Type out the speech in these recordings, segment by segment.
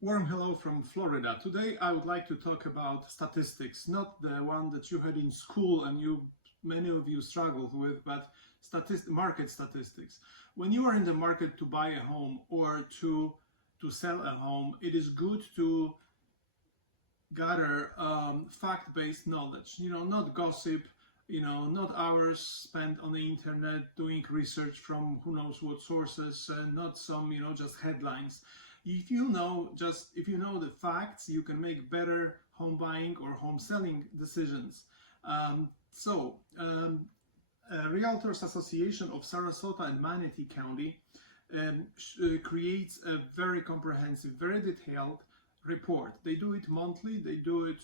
Warm hello from Florida. Today I would like to talk about statistics, not the one that you had in school and many of you struggled with, but market statistics. When you are in the market to buy a home or to sell a home, it is good to gather fact-based knowledge. Not gossip. Not hours spent on the internet doing research from who knows what sources, and not some just headlines. If you know the facts, you can make better home buying or home selling decisions. Realtors Association of Sarasota and Manatee County creates a very comprehensive, very detailed report. They do it monthly, they do it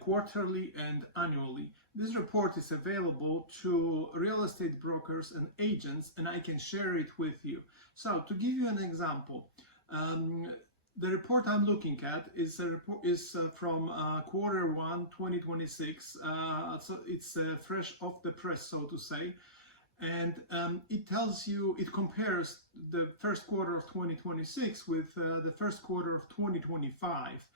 quarterly and annually. This report is available to real estate brokers and agents, and I can share it with you. So, to give you an example, the report I'm looking at is from quarter 1 2026, so it's fresh off the press, so to say, and it compares the first quarter of 2026 with the first quarter of 2025.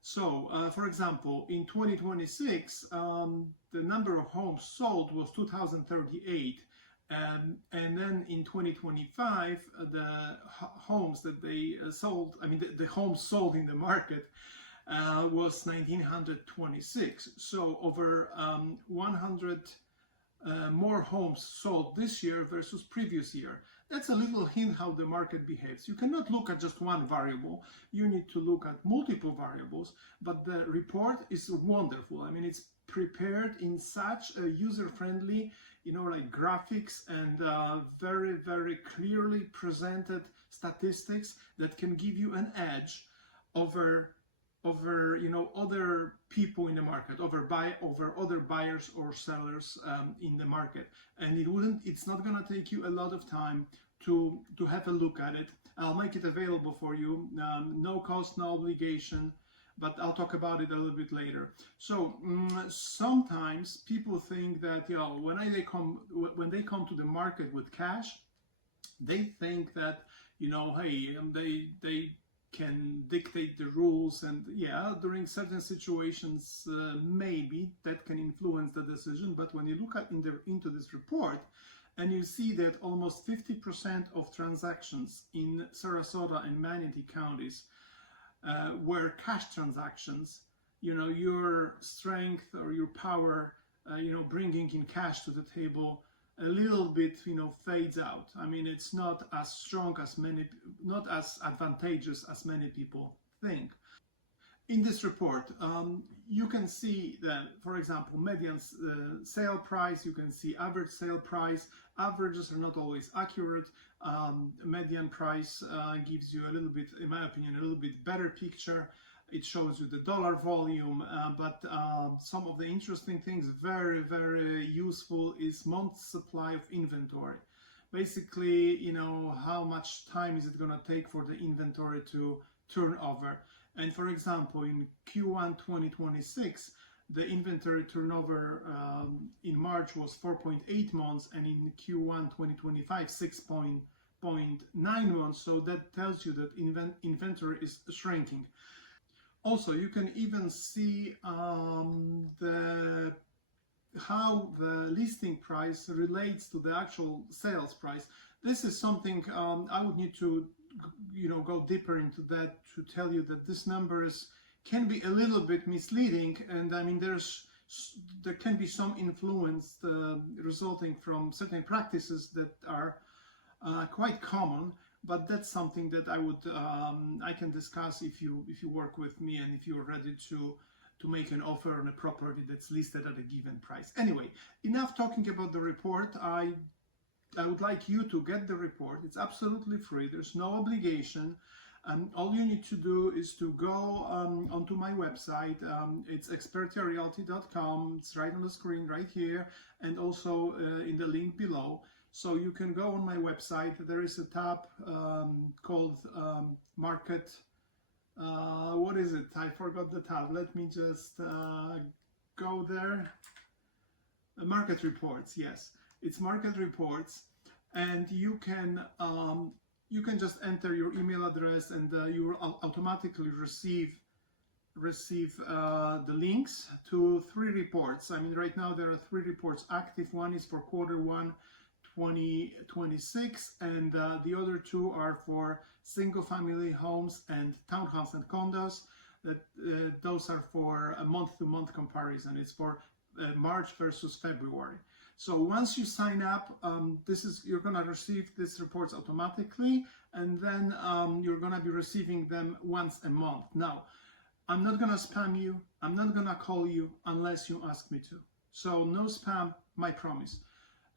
So, for example, in 2026, the number of homes sold was 2,038. And then in 2025, the homes that they sold, the homes sold in the market was 1,926. So over 100 more homes sold this year versus previous year. That's a little hint how the market behaves. You cannot look at just one variable. You need to look at multiple variables, but the report is wonderful. It's prepared in such a user-friendly, like graphics and very, very clearly presented statistics that can give you an edge over other people in the market, over other buyers or sellers in the market. And it's not going to take you a lot of time to have a look at it. I'll make it available for you, no cost, no obligation, but I'll talk about it a little bit later. So sometimes people think that when they come to the market with cash, they think that hey, they can dictate the rules, and during certain situations maybe that can influence the decision. But when you look into this report and you see that almost 50% of transactions in Sarasota and Manatee counties were cash transactions, your strength or your power, bringing in cash to the table a little bit, fades out. It's not as strong as not as advantageous as many people think. In this report, you can see that, for example, median sale price, you can see average sale price. Averages are not always accurate. Median price gives you a little bit, in my opinion, a little bit better picture. It shows you the dollar volume, but some of the interesting things, very, very useful, is month's supply of inventory. Basically, how much time is it going to take for the inventory to turn over? And for example, in Q1 2026, the inventory turnover in March was 4.8 months, and in Q1 2025, 6.9 months. So that tells you that inventory is shrinking. Also, you can even see how the listing price relates to the actual sales price. This is something I would need to go deeper into that to tell you that this numbers can be a little bit misleading, and there can be some influence resulting from certain practices that are quite common. But that's something that I can discuss if you work with me and if you're ready to make an offer on a property that's listed at a given price. Anyway, enough talking about the report. I would like you to get the report. It's absolutely free. There's no obligation. All you need to do is to go onto my website. It's expertiarealty.com. It's right on the screen right here, and also in the link below. So you can go on my website. There is a tab called Market. What is it? I forgot the tab. Let me just go there. Market Reports. Yes, it's Market Reports, and you can you can just enter your email address, and you will automatically receive the links to 3 reports. I mean, right now there are 3 reports active. One is for Q1 2026, and the other 2 are for single-family homes and townhouse and condos. Those are for a month-to-month comparison. It's for March versus February. So once you sign up, you're gonna receive these reports automatically, and then you're gonna be receiving them once a month. Now, I'm not gonna spam you. I'm not gonna call you unless you ask me to. So no spam, my promise.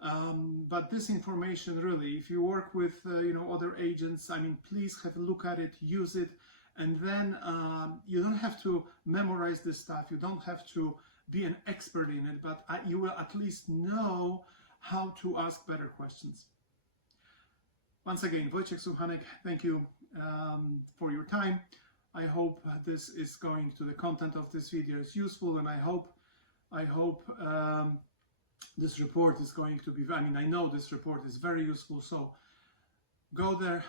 But this information, really, if you work with other agents, I mean, please have a look at it, use it, and then you don't have to memorize this stuff. You don't have to be an expert in it, but you will at least know how to ask better questions. Once again, Wojciech Suchanek, thank you for your time. I hope this is going to the content of this video is useful, and I hope this report is going to be, I mean, I know this report is very useful, so go there,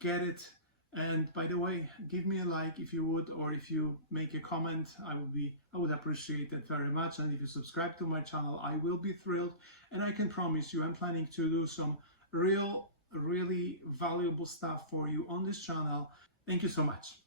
get it, and by the way, give me a like if you would, or if you make a comment, I would appreciate it very much. And if you subscribe to my channel, I will be thrilled, and I can promise you I'm planning to do some really valuable stuff for you on this channel. Thank you so much.